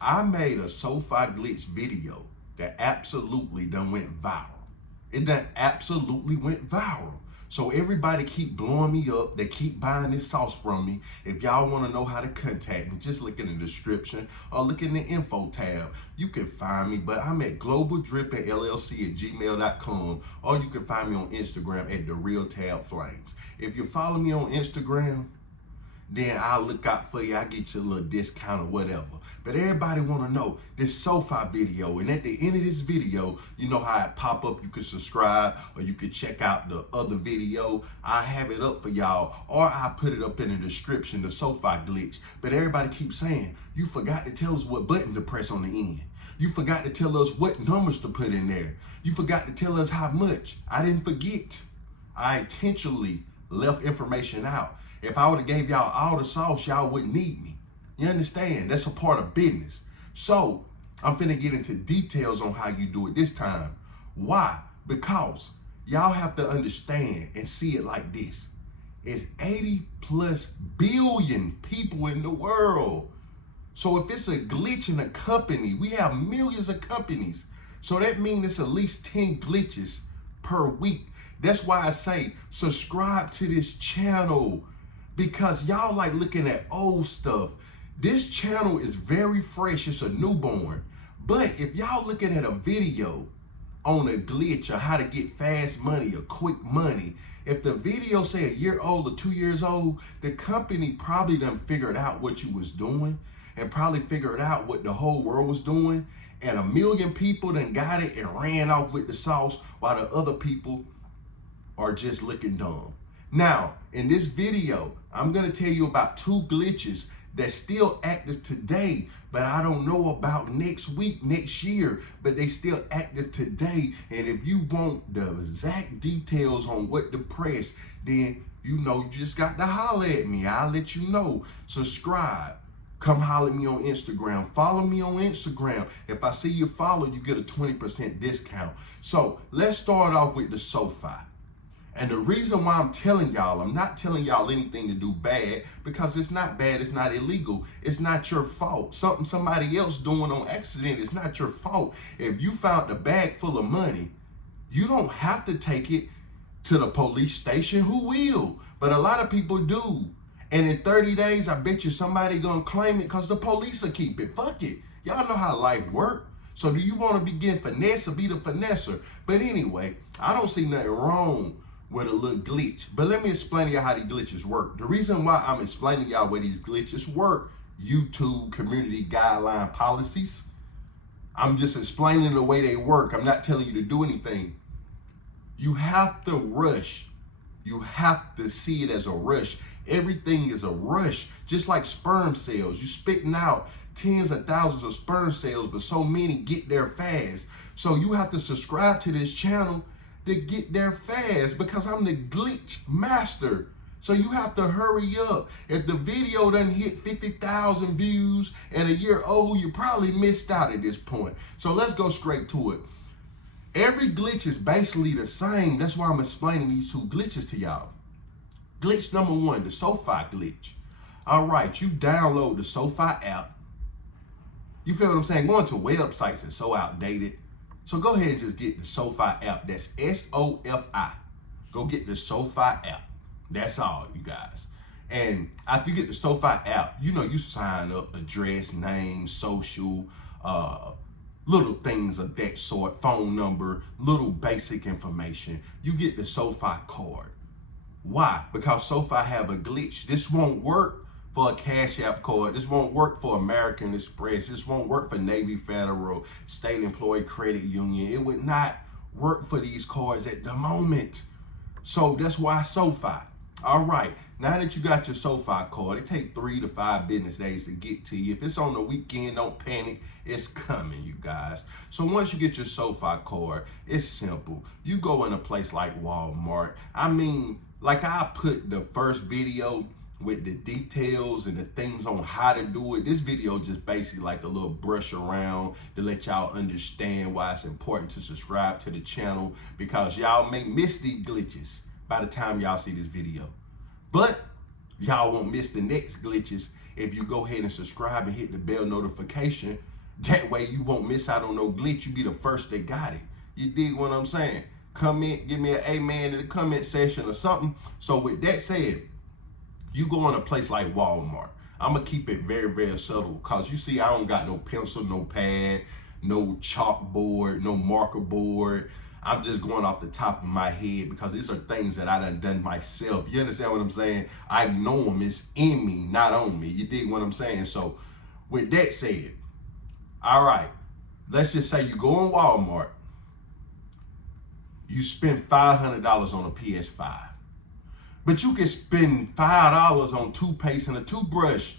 I made a SoFi glitch video that absolutely done went viral. It done absolutely went viral. So everybody keep blowing me up. They keep buying this sauce from me. If y'all want to know how to contact me, just look in the description or look in the info tab. You can find me, but I'm at globaldrippingllc@gmail.com, or you can find me on Instagram at @TheRealTabFlames. If you follow me on Instagram, then I'll look out for you. I get you a little discount or whatever. But everybody want to know this SoFi video. And at the end of this video, you know how it pop up. You can subscribe or you can check out the other video. I have it up for y'all, or I put it up in the description, the SoFi glitch. But everybody keeps saying, you forgot to tell us what button to press on the end. You forgot to tell us what numbers to put in there. You forgot to tell us how much. I didn't forget. I intentionally left information out. If I would have gave y'all all the sauce, y'all wouldn't need me. You understand? That's a part of business. So I'm finna get into details on how you do it this time. Why? Because y'all have to understand and see it like this. It's 80+ billion people in the world. So if it's a glitch in a company, we have millions of companies. So that means it's at least 10 glitches per week. That's why I say subscribe to this channel, because y'all like looking at old stuff. This channel is very fresh. It's a newborn. But if y'all looking at a video on a glitch or how to get fast money or quick money, if the video say a year old or 2 years old, the company probably done figured out what you was doing and probably figured out what the whole world was doing. And 1 million people done got it and ran off with the sauce, while the other people are just looking dumb. Now, in this video, I'm gonna tell you about 2 glitches that's still active today, but I don't know about next week, next year, but they still active today. And if you want the exact details on what to press, then you know you just got to holler at me. I'll let you know. Subscribe. Come holler at me on Instagram. Follow me on Instagram. If I see you follow, you get a 20% discount. So let's start off with the SoFi. And the reason why I'm telling y'all, I'm not telling y'all anything to do bad, because it's not bad, it's not illegal, it's not your fault. Something somebody else doing on accident, it's not your fault. If you found a bag full of money, you don't have to take it to the police station. Who will? But a lot of people do. And in 30 days, I bet you somebody gonna claim it because the police will keep it. Fuck it. Y'all know how life works. So do you want to begin finesse or be the finesser? But anyway, I don't see nothing wrong with a little glitch. But let me explain to y'all how these glitches work. The reason why I'm explaining y'all where these glitches work, YouTube community guideline policies, I'm just explaining the way they work. I'm not telling you to do anything. You have to rush. You have to see it as a rush. Everything is a rush, just like sperm cells. You spitting out tens of thousands of sperm cells, but so many get there fast. So you have to subscribe to this channel to get there fast, because I'm the glitch master. So you have to hurry up. If the video doesn't hit 50,000 views and a year old, you probably missed out at this point. So let's go straight to it. Every glitch is basically the same. That's why I'm explaining these 2 glitches to y'all. Glitch number 1, the SoFi glitch. All right, you download the SoFi app. You feel what I'm saying? Going to websites is so outdated. So go ahead and just get the SoFi app. That's SoFi. Go get the SoFi app. That's all, you guys. And after you get the SoFi app, you know, you sign up, address, name, social, little things of that sort, phone number, little basic information. You get the SoFi card. Why? Because SoFi have a glitch. This won't work for a Cash App card. This won't work for American Express. This won't work for Navy Federal, State Employee Credit Union. It would not work for these cards at the moment. So that's why SoFi. All right, now that you got your SoFi card, it takes 3 to 5 business days to get to you. If it's on the weekend, don't panic. It's coming, you guys. So once you get your SoFi card, it's simple. You go in a place like Walmart. I mean, like I put the first video with the details and the things on how to do it. This video just basically like a little brush around to let y'all understand why it's important to subscribe to the channel, because y'all may miss these glitches by the time y'all see this video. But y'all won't miss the next glitches if you go ahead and subscribe and hit the bell notification. That way you won't miss out on no glitch. You be the first that got it. You dig what I'm saying? Comment, give me an amen in the comment section or something. So with that said, you go in a place like Walmart. I'm gonna keep it very, very subtle, because you see I don't got no pencil, no pad, no chalkboard, no marker board. I'm just going off the top of my head because these are things that I done myself. You understand what I'm saying? I know them. It's in me, not on me. You dig what I'm saying? So with that said, all right, let's just say you go in Walmart, you spend $500 on a PS5, but you can spend $5 on toothpaste and a toothbrush,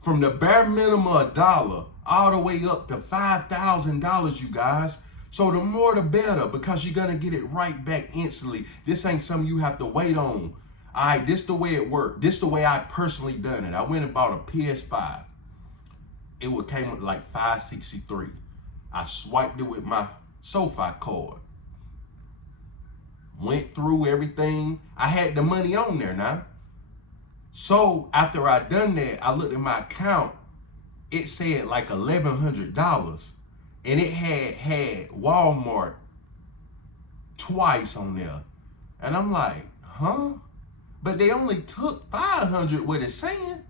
from the bare minimum of $1 all the way up to $5,000, you guys. So the more the better, because you're gonna get it right back instantly. This ain't something you have to wait on. All right, this the way it worked. This the way I personally done it. I went and bought a PS5. It came with like $563. I swiped it with my SoFi card. Went through everything. I had the money on there now. So after I done that, I looked at my account. It said like $1,100. And it had Walmart twice on there. And I'm like, huh? But they only took $500, what it's saying.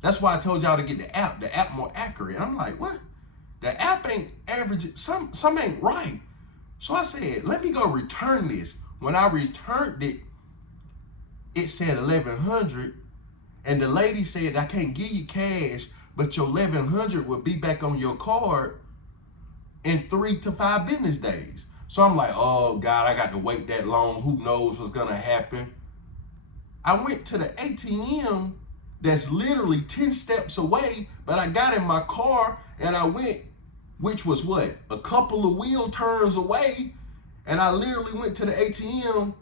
That's why I told y'all to get the app more accurate. And I'm like, what? The app ain't average, some ain't right. So I said, let me go return this. When I returned it, it said $1,100. And the lady said, I can't give you cash, but your $1,100 will be back on your card in 3 to 5 business days. So I'm like, oh God, I got to wait that long. Who knows what's gonna happen? I went to the ATM that's literally 10 steps away, but I got in my car and I went, which was what? A couple of wheel turns away. And I literally went to the ATM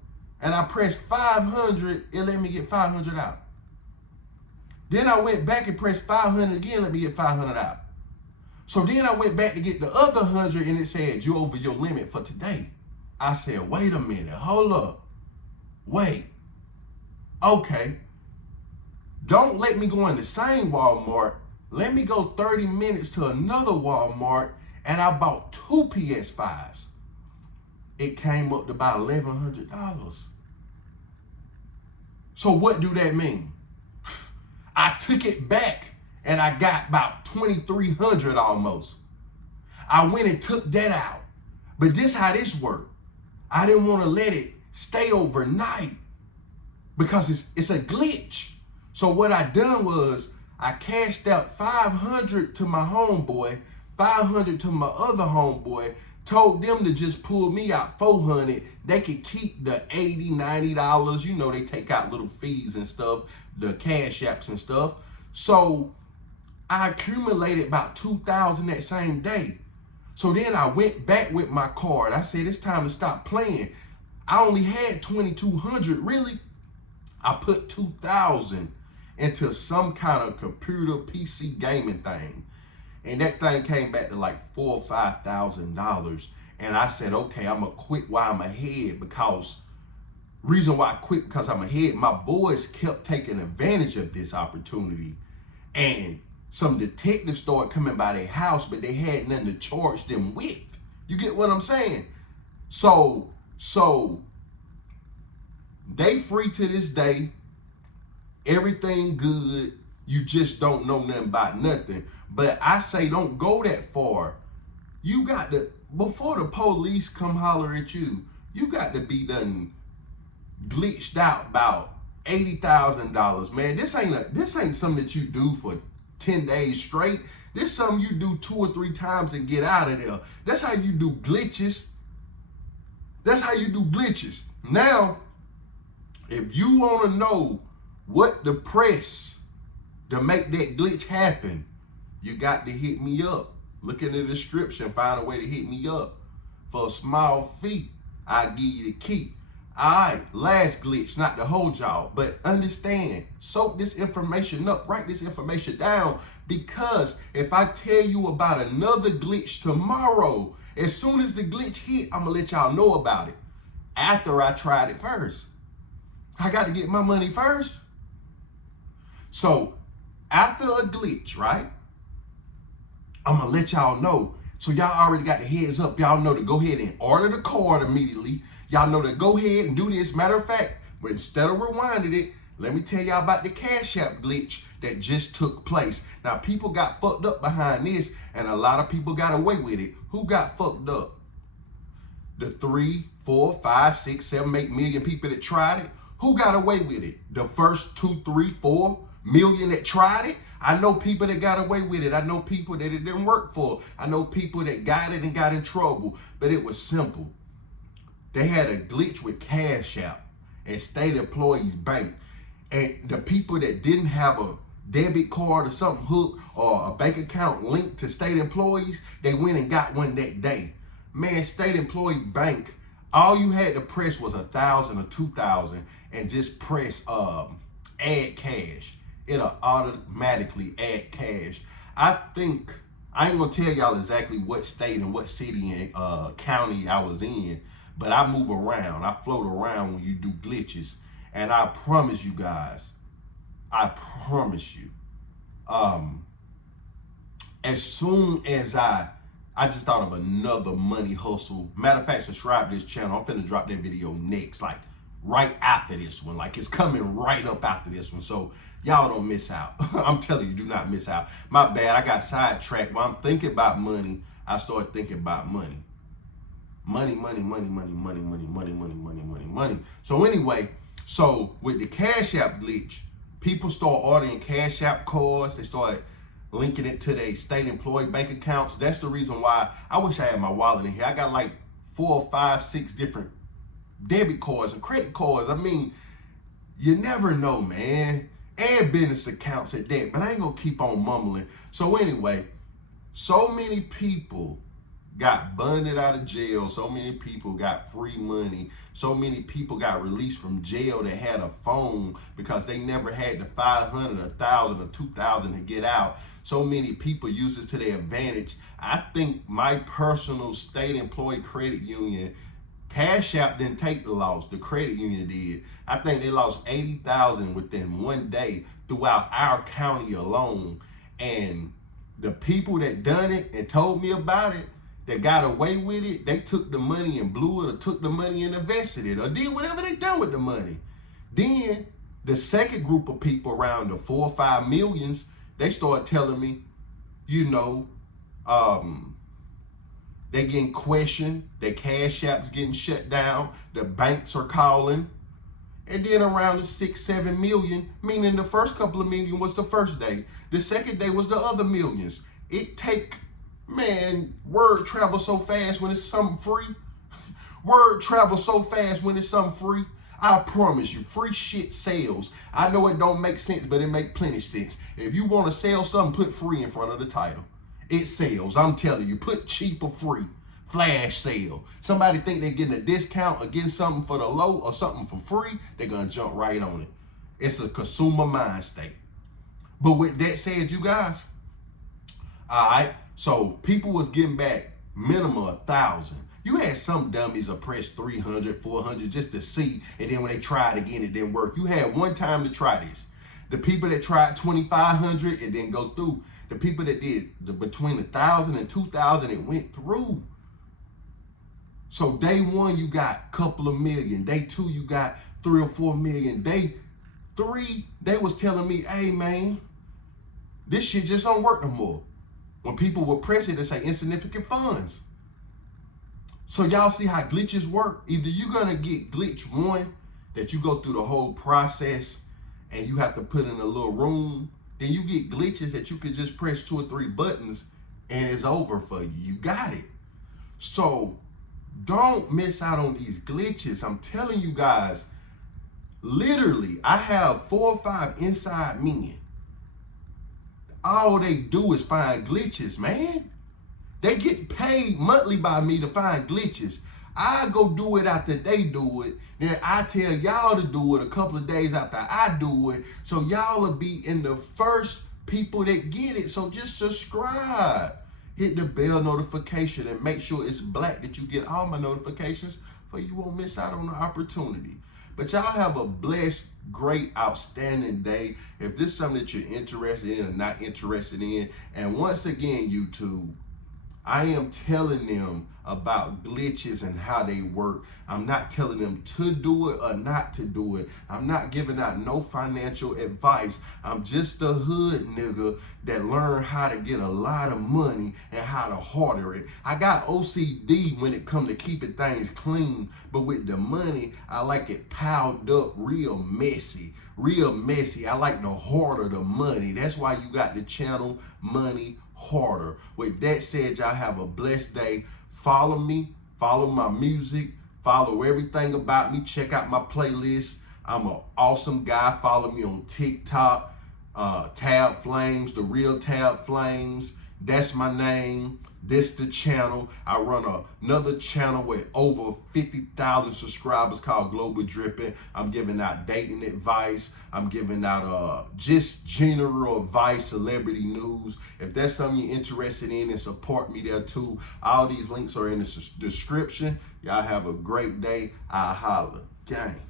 and I pressed 500. It let me get 500 out. Then I went back and pressed 500 again, let me get 500 out. So then I went back to get the other 100 and it said, you're over your limit for today. I said, wait a minute, hold up. Wait, okay. Don't let me go in the same Walmart. Let me go 30 minutes to another Walmart and I bought 2 PS5s. It came up to about $1,100. So what do that mean? I took it back and I got about $2,300 almost. I went and took that out. But this how this worked. I didn't want to let it stay overnight because it's a glitch. So what I done was I cashed out 500 to my homeboy, 500 to my other homeboy, told them to just pull me out 400. They could keep the $80, $90. You know, they take out little fees and stuff, the cash apps and stuff. So I accumulated about 2,000 that same day. So then I went back with my card. I said, it's time to stop playing. I only had 2,200, really. I put 2,000 into some kind of computer PC gaming thing. And that thing came back to like $4,000 or $5,000. And I said, okay, I'm gonna quit while I'm ahead, because reason why I quit, because I'm ahead. My boys kept taking advantage of this opportunity. And some detectives started coming by their house, but they had nothing to charge them with. You get what I'm saying? So they free to this day. Everything good. You just don't know nothing about nothing. But I say don't go that far. You got to, before the police come holler at you, you got to be done glitched out about $80,000, man. This ain't something that you do for 10 days straight. This something you do 2 or 3 times and get out of there. That's how you do glitches. That's how you do glitches. Now, if you want to know what to press to make that glitch happen, you got to hit me up. Look in the description, find a way to hit me up. For a small fee, I'll give you the key. All right, last glitch, not to hold y'all, but understand, soak this information up, write this information down, because if I tell you about another glitch tomorrow, as soon as the glitch hit, I'm gonna let y'all know about it after I tried it first. I got to get my money first. So After a glitch, right? I'm gonna let y'all know. So y'all already got the heads up. Y'all know to go ahead and order the card immediately. Y'all know to go ahead and do this. Matter of fact, but instead of rewinding it, let me tell y'all about the Cash App glitch that just took place. Now, people got fucked up behind this, and a lot of people got away with it. Who got fucked up? The 3, 4, 5, 6, 7, 8 million people that tried it. Who got away with it? The first 2, 3, 4 million that tried it. I know people that got away with it. I know people that it didn't work for. I know people that got it and got in trouble. But it was simple. They had a glitch with Cash App and state employees bank. And the people that didn't have a debit card or something hooked or a bank account linked to state employees, they went and got one that day. Man, state employee bank, all you had to press was 1,000 or 2,000 and just press add cash. It'll automatically add cash. I think, I ain't gonna tell y'all exactly what state and what city and county I was in, but I move around, I float around when you do glitches. And I promise you guys, I promise you, as soon as I just thought of another money hustle. Matter of fact, subscribe to this channel. I'm finna drop that video next, like right after this one. Like it's coming right up after this one. So y'all don't miss out. I'm telling you, do not miss out. My bad, I got sidetracked. While I'm thinking about money, I started thinking about money. Money. So anyway, so with the Cash App glitch, people start ordering Cash App cards. They started linking it to their state employee bank accounts. That's the reason why I wish I had my wallet in here. I got like 4, 5, 6 different debit cards and credit cards. I mean, you never know, man. And business accounts at that. But I ain't gonna keep on mumbling. So anyway, so many people got bundled out of jail. So many people got free money. So many people got released from jail that had a phone because they never had the 500, 1,000, or 2,000 to get out. So many people use it to their advantage. I think my personal state employee credit union, Cash App didn't take the loss. The credit union did. I think they lost 80,000 within one day throughout our county alone. And the people that done it and told me about it, that got away with it, they took the money and blew it, or took the money and invested it, or did whatever they done with the money. Then the second group of people, around the 4 or 5 millions, they started telling me, you know, they getting questioned, their Cash App's getting shut down, the banks are calling. And then around the 6, 7 million, meaning the first couple of million was the first day. The second day was the other millions. It take, man, word travels so fast when it's something free. Word travels so fast when it's something free. I promise you, free shit sells. I know it don't make sense, but it make plenty sense. If you want to sell something, put free in front of the title. It sells. I'm telling you, put cheap or free. Flash sale. Somebody think they're getting a discount or getting something for the low or something for free, they're going to jump right on it. It's a consumer mind state. But with that said, you guys, all right, so people was getting back minimum 1,000. You had some dummies that pressed 300, 400 just to see, and then when they tried again, it didn't work. You had one time to try this. The people that tried 2,500, it didn't go through. The people that did between 1,000 and 2,000, it went through. So day one, you got a couple of million. Day two, you got 3 or 4 million. Day three, they was telling me, hey man, this shit just don't work no more. When people would press it, they say insignificant funds. So y'all see how glitches work? Either you're gonna get glitch one, that you go through the whole process and you have to put in a little room. Then you get glitches that you could just press 2 or 3 buttons and it's over for you. You got it. So don't miss out on these glitches. I'm telling you guys, literally, I have 4 or 5 inside men. All they do is find glitches, man. They get paid monthly by me to find glitches. I go do it after they do it. Then I tell y'all to do it a couple of days after I do it. So y'all will be in the first people that get it. So just subscribe. Hit the bell notification and make sure it's black that you get all my notifications, so you won't miss out on the opportunity. But y'all have a blessed, great, outstanding day. If this is something that you're interested in or not interested in, and once again, YouTube, I am telling them about glitches and how they work. I'm not telling them to do it or not to do it. I'm not giving out no financial advice. I'm just a hood nigga that learned how to get a lot of money and how to hoarder it. I got OCD when it come to keeping things clean, but with the money, I like it piled up real messy. Real messy. I like to hoarder the money. That's why you got the channel Money Hoarder. With that said, y'all have a blessed day. Follow me, follow my music, follow everything about me. Check out my playlist. I'm an awesome guy. Follow me on TikTok, Tab Flames, the real Tab Flames. That's my name. This the channel. I run another channel with over 50,000 subscribers called Global Dripping. I'm giving out dating advice. I'm giving out just general advice, celebrity news. If that's something you're interested in, and support me there too. All these links are in the description. Y'all have a great day. I holla. Gang.